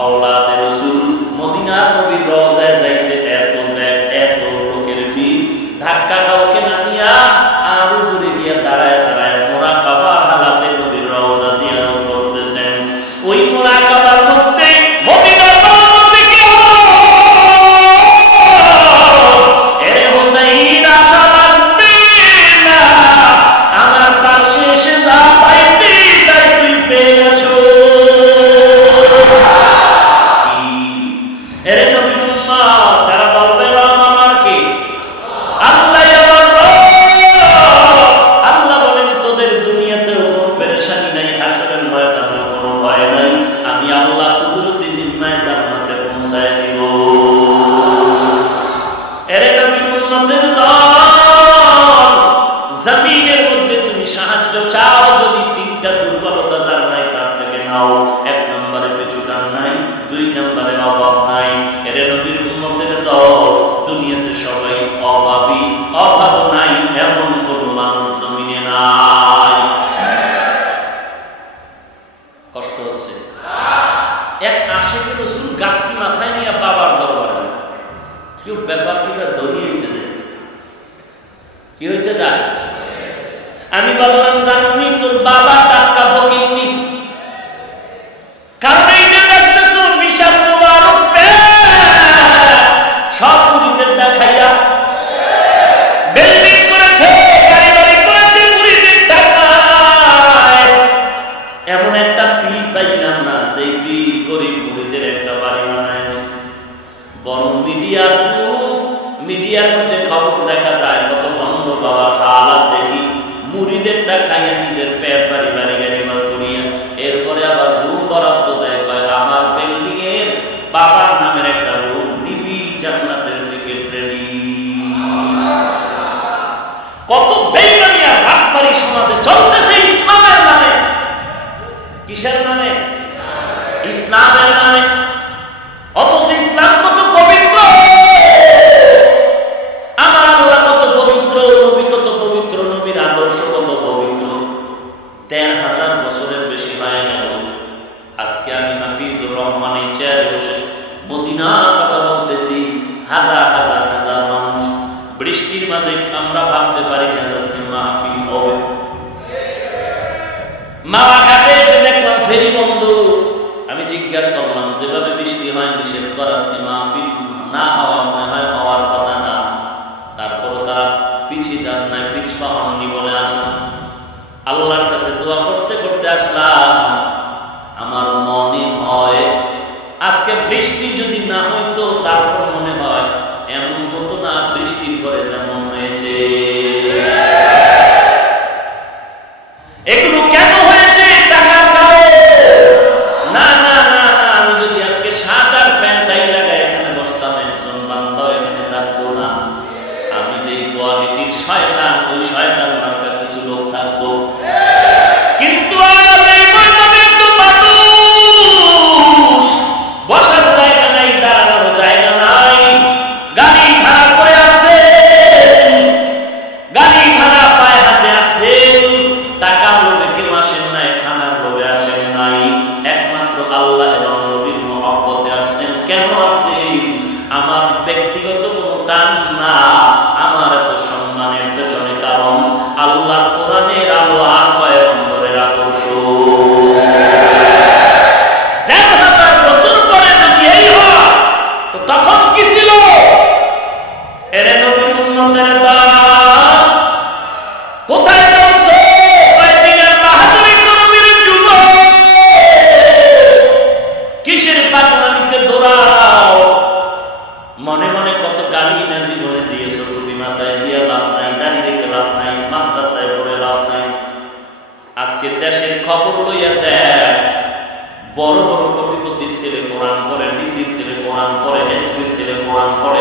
আওলাদে রাসূল মদিনার নবীর রওজায় যাইতে এত ব্যাগ, এত লোকের ভিড়, ধাক্কা কাউকে না দিয়া আরো দূরে গিয়া দাঁড়ায় দাঁড়ায় মুরাকাবার হালাতে নবীর রওজা জিয়ারত করতেছেন। ওই মুরাকাবার মধ্যে মদিনার নবী কি এরে হুসাইন আশা লাগবে না, আমার পাশে এসে যা পাইতে তাই তুই পেয়ে আসো। এরে নবীর উম্মত যারা বলবে রব আমার কি আল্লাহ আমার রব, আল্লাহ বলেন তোদের দুনিয়াতেও কোনো পেরেশানি নাই, হাসরের ময়দানেও কোনো ভয় নাই, আমি আল্লাহ কুদরতি জিম্মায় জান্নাতে পৌঁছায় দিব। এরে নবীর উম্মতের দল, জমিনের মধ্যে তুমি সাহায্য চাও যদি তিনটা দুর্বলতা যার নাই তার থেকে নাও। এক নম্বরে পেছুটান নাই, দুই নম্বরে অভাব নাই। এরে নবীর উম্মতের দল, দুনিয়াতে সবাই অভাবী, অভাব নাই এমন কোন মানুষ জমিনে নাই। কষ্ট হচ্ছে? এক আশিকে রাসূল গাঁটটি মাথায় নিয়ে বাবার দরবারে, কেউ ব্যাপার কিংবা ধনী হইতে যায়, কি হইতে যায়? আমি বললাম জানুনি তোর বাবা টাকা ফকিরনি, কারণ এইটা দেখতেছো বিশাল মোবারক সব মুরিদের দেখাইয়া বিল্ডিং করেছে, গাড়ি বাড়ি করেছে মুরিদের টাকায়। এমন একটা পীর পাইলাম না সেই পীর গরিব মুরিদের একটা বাড়ি বানায় নিছে। বরং মিডিয়ার যুগ, মিডিয়ার মধ্যে খবর দেখা যায় কত ভণ্ড বাবার হালাত দেখি, মুরিদের দেখাইয়া নিজের পেট বাড়ি বাড়ি গাড়ি বার করিয়া এরপরে আবার রুম বরাদ্দ দেয়, কয় আমার বিল্ডিং এর বাবার নামের একটা রুম নিবি, জান্নাতের টিকিট রেডি। কত বেঈমানি আর বাটপারি সমাজে চলতেছে ইসলামের নামে। কিসের নামে? ইসলামের নামে। অথচ ইসলাম কত পবিত্র, আমার আল্লাহ কত পবিত্র, নবী কত পবিত্র, নবীর আদর্শ কত পবিত্র। ১৩,০০০ বছরের বেশি হয়ে গেল আজকে আমি হাফিজুর রহমান এই চেয়ারে বসে মদিনার কথা বলতেছি। হাজার হাজার হাজার মানুষ, বৃষ্টির মাঝে আমরা ভাবতে পারি না আজকে মাহফিল হবে। মাওয়া ঘাটে এসে দেখলাম ফেরি বন্ধ। আমি জিজ্ঞাসা করলাম যেভাবে বৃষ্টি হয় নিষেধ কর, আজকে মাহফিল না হওয়া মনে হয় হওয়ার কথা না। তারপরও তারা পিছিয়ে যান নাই, পিছপা হননি বলে আসুন। আল্লাহর কাছে দোয়া করতে করতে আসলাম। আমার মনে হয় আজকে বৃষ্টি যদি না হইতো তারপর মনে হয় এমন হতো না বৃষ্টির পরে যেমন হয়েছে। এগুলো কেন হয়েছে? টাকার কারণে না না না না। আমি যদি আজকে শার্ট আর প্যান্টটাই লাগাই এখানে বসতাম, একজন বান্দা এখানে থাকবো না। আমি যেই কোয়ালিটির শয়তান, ওই শয়তান মার্কা কিছু লোক থাকতো। কিন্তু বসার জায়গা নাই, দাঁড়ানোর জায়গা নাই, গাড়ি ভাড়া করে আছে, গাড়ি ভাড়া পায়ে হাতে আছে। টাকার লোভে কেউ আসেন নাই, খানার লোভে আসেন নাই, একমাত্র আল্লাহ এবং নবীর মহব্বতে আসছেন। কেন আসেন? আমার ব্যক্তিগত কোনো টান না, আমার এত সম্মানের পেছনে কারণ আল্লাহর কোরআনের আলো আর পয়গম্বরের আদর্শ। ১৩,০০০ বছর পরে যদি এই হয় তো তখন কি ছিল? এরে নবীর উম্মতের দল, কোথায় চলছে? কয়েকদিনের বাহাদুরি নবীর যুগ, কিসের পাগলামিতে দৌড়াও? মনে মনে কত গালি না জীবনে দিয়েছো, টুপি মাথায় দিয়ে লাভ নাই, দাঁড়িয়ে রেখে লাভ নাই, মাদ্রাসায় পড়ে লাভ নাই। আজকে দেশের খবর লইয়া দেখ, বড় বড় কোটিপতির ছেলে কোরআন পড়ে, ডিসির ছেলে কোরআন পড়ে, এসপির ছেলে কোরআন পড়ে,